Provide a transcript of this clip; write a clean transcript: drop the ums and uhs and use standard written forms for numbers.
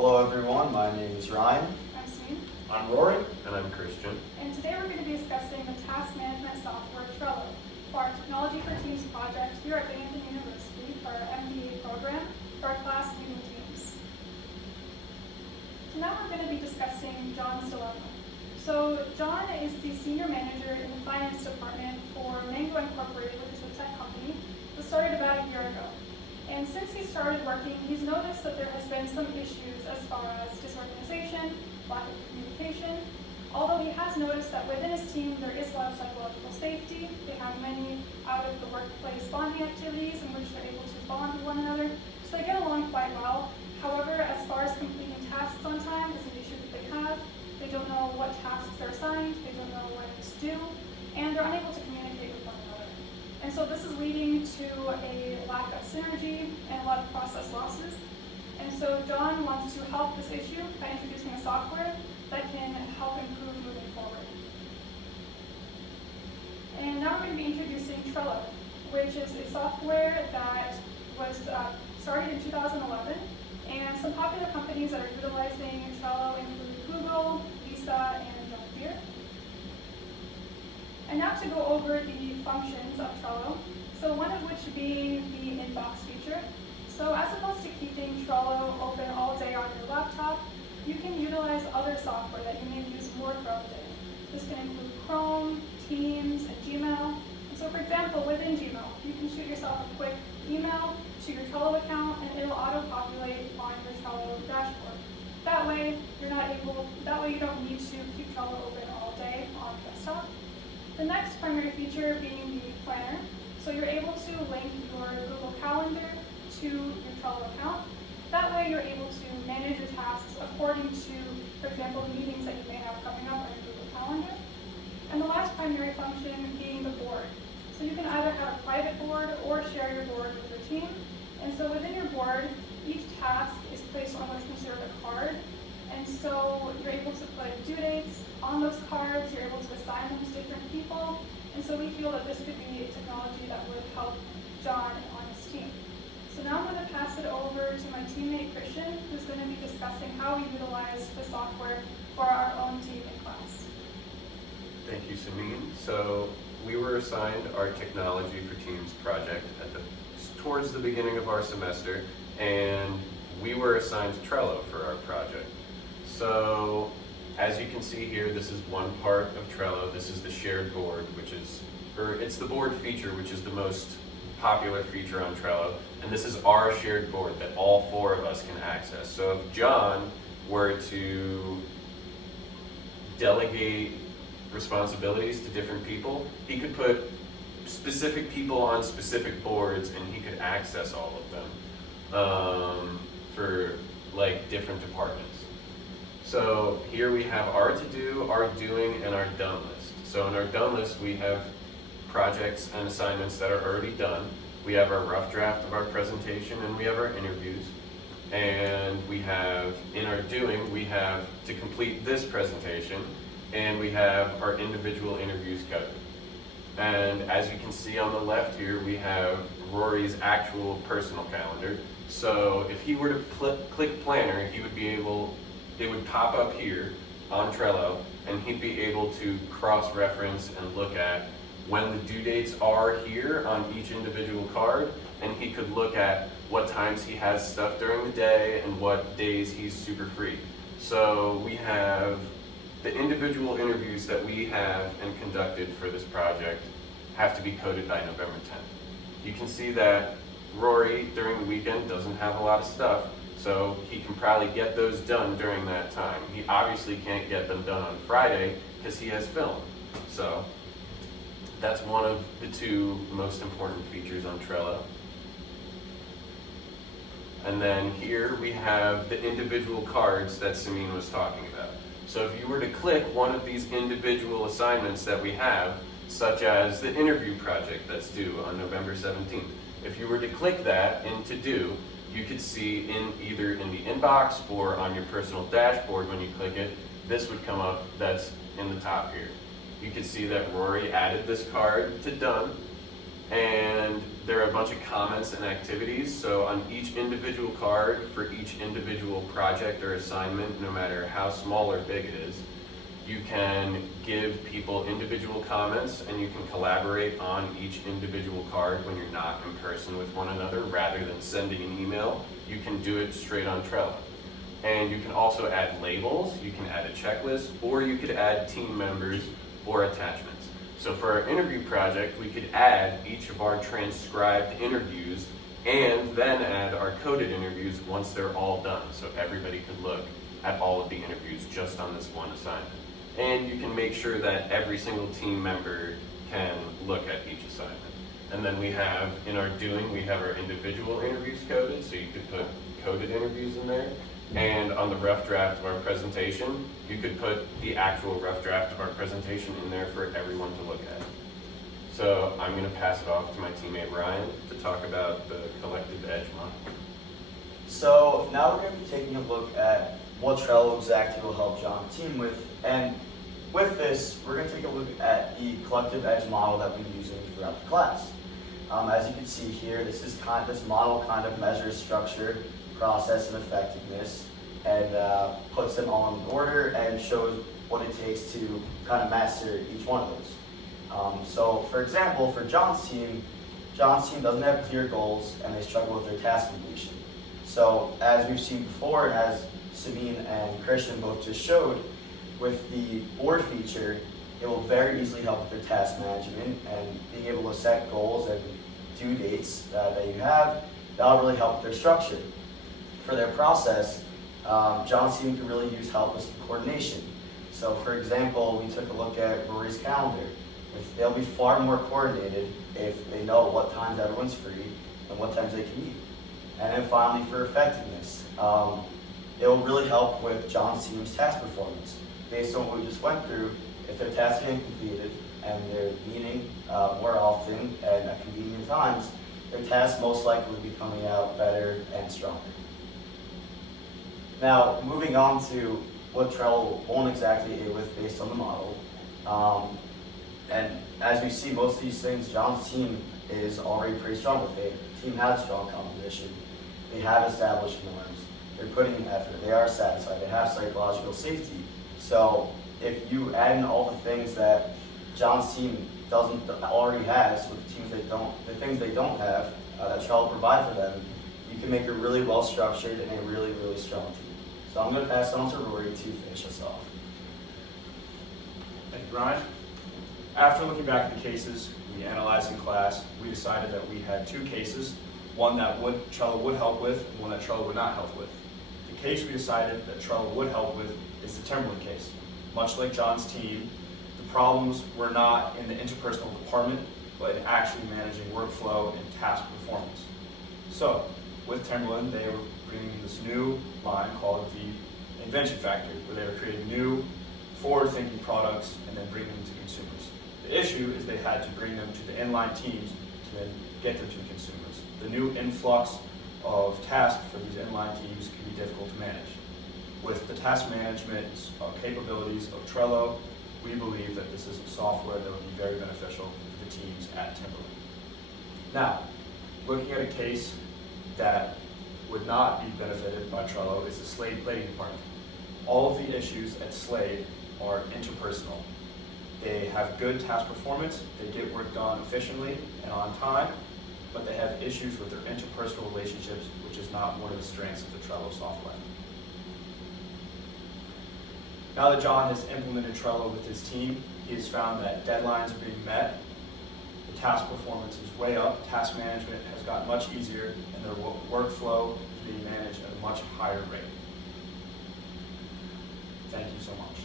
Hello everyone, my name is Ryan. I'm Sue. I'm Rory. And I'm Christian. And today we're going to be discussing the task management software Trello for our Technology for Teams project here at Binghamton University for our MBA program for our class leading teams. So now we're going to be discussing John's dilemma. So John is the senior manager in the finance department for Mango Incorporated, which is a tech company that started about a year ago. And since he started working, he's noticed that there has been some issues as far as disorganization, lack of communication, although he has noticed that within his team there is a lot of psychological safety. They have many out of the workplace bonding activities in which they're able to bond with one another, so they get along quite well. However, as far as completing tasks on time is an issue that they have. They don't know what tasks they're assigned, they don't know when it's due, and they're unable to communicate with one another. And so this is leading to a lack of synergy and a lot of process losses. And so John wants to help this issue by introducing a software that can help improve moving forward. And now we're going to be introducing Trello, which is a software that was started in 2011. And some popular companies that are utilizing Trello include Google, Visa, and John Deere. And now to go over the functions of Trello, so one of which being the inbox feature. So as opposed to keeping Trello open all day on your laptop, you can utilize other software that you may use more throughout the day. This can include Chrome, Teams, and Gmail. And so for example, within Gmail, you can shoot yourself a quick email to your Trello account and it'll auto-populate on your Trello dashboard. That way you don't need to keep Trello open all day on the desktop. The next primary feature being the planner. So you're able to link your Google Calendar to your Trello account. That way you're able to manage your tasks according to, for example, meetings that you may have coming up on your Google Calendar. And the last primary function being the board. So you can either have a private board or share your board with your team. And so within your board, each task is placed on what's considered a card. And so you're able to put due dates on those cards, you're able to assign them to different people. And so we feel that this could be a technology that would help John on his team. So now I'm going to pass it over to my teammate Christian, who's going to be discussing how we utilize the software for our own team in class. Thank you, Samin. So we were assigned our Technology for Teams project towards the beginning of our semester, and we were assigned Trello for our project. So as you can see here, this is one part of Trello. This is the shared board, it's the board feature, which is the most popular feature on Trello. And this is our shared board that all four of us can access. So if John were to delegate responsibilities to different people, he could put specific people on specific boards and he could access all of them for like different departments. So here we have our to-do, our doing, and our done list. So in our done list, we have projects and assignments that are already done. We have our rough draft of our presentation and we have our interviews. And we have, in our doing, we have to complete this presentation and we have our individual interviews covered. And as you can see on the left here, we have Rory's actual personal calendar. So if he were to click planner, it would pop up here on Trello, and he'd be able to cross-reference and look at when the due dates are here on each individual card, and he could look at what times he has stuff during the day and what days he's super free. So we have the individual interviews that we have and conducted for this project have to be coded by November 10th. You can see that Rory during the weekend doesn't have a lot of stuff, so he can probably get those done during that time. He obviously can't get them done on Friday because he has film. So that's one of the two most important features on Trello. And then here we have the individual cards that Samin was talking about. So if you were to click one of these individual assignments that we have, such as the interview project that's due on November 17th, if you were to click that in To Do, you could see either in the inbox or on your personal dashboard when you click it, this would come up that's in the top here. You can see that Rory added this card to Done, and there are a bunch of comments and activities. So on each individual card for each individual project or assignment, no matter how small or big it is, you can give people individual comments and you can collaborate on each individual card when you're not in person with one another. Rather than sending an email, you can do it straight on Trello. And you can also add labels, you can add a checklist, or you could add team members or attachments. So for our interview project, we could add each of our transcribed interviews and then add our coded interviews once they're all done. So everybody could look at all of the interviews just on this one assignment. And you can make sure that every single team member can look at each assignment. And then we have, in our doing, we have our individual interviews coded, so you could put coded interviews in there. And on the rough draft of our presentation, you could put the actual rough draft of our presentation in there for everyone to look at. So I'm going to pass it off to my teammate Ryan to talk about the collective edge model. So now we're going to be taking a look at what Trello exactly will help John's team with. And with this, we're going to take a look at the collective edge model that we're using throughout the class. As you can see here, this model kind of measures structure, process, and effectiveness, and puts them all in order and shows what it takes to kind of master each one of those. So for example, for John's team doesn't have clear goals and they struggle with their task completion. So as we've seen before, and as Sabine and Christian both just showed, with the board feature, it will very easily help with their task management and being able to set goals and due dates that you have. That'll really help with their structure. For their process, John's team can really use help with coordination. So for example, we took a look at Rory's calendar. They'll be far more coordinated if they know what times everyone's free and what times they can meet. And then finally, for effectiveness, it will really help with John's team's task performance. Based on what we just went through, if their tasks are completed and they're meeting more often and at convenient times, their tasks most likely will be coming out better and stronger. Now, moving on to what Trello won't exactly aid with based on the model. And as we see, most of these things, John's team is already pretty strong with it. The team has a strong composition. They have established norms. They're putting in effort. They are satisfied. They have psychological safety. So if you add in all the things that John's team already has with the things they don't have that Trello provide for them, you can make a really well structured and a really, really strong team. So I'm going to pass it on to Rory to finish us off. Thank you, Ryan. After looking back at the cases we analyzed in class, we decided that we had two cases, one that Trello would help with and one that Trello would not help with. The case we decided that Trello would help with is the Timberland case. Much like John's team, the problems were not in the interpersonal department, but in actually managing workflow and task performance. So, with Timberland, they were bringing this new line called the invention factor, where they were creating new, forward-thinking products and then bringing them to consumers. The issue is they had to bring them to the inline teams to then get them to consumers. The new influx of tasks for these inline teams can be difficult to manage. With the task management capabilities of Trello, we believe that this is software that would be very beneficial to the teams at Timberland. Now, looking at a case that would not be benefited by Trello is the Slade plating department. All of the issues at Slade are interpersonal. They have good task performance, they get work done efficiently and on time, but they have issues with their interpersonal relationships, which is not one of the strengths of the Trello software. Now that John has implemented Trello with his team, he has found that deadlines are being met, the task performance is way up, task management has gotten much easier, and their workflow is being managed at a much higher rate. Thank you so much.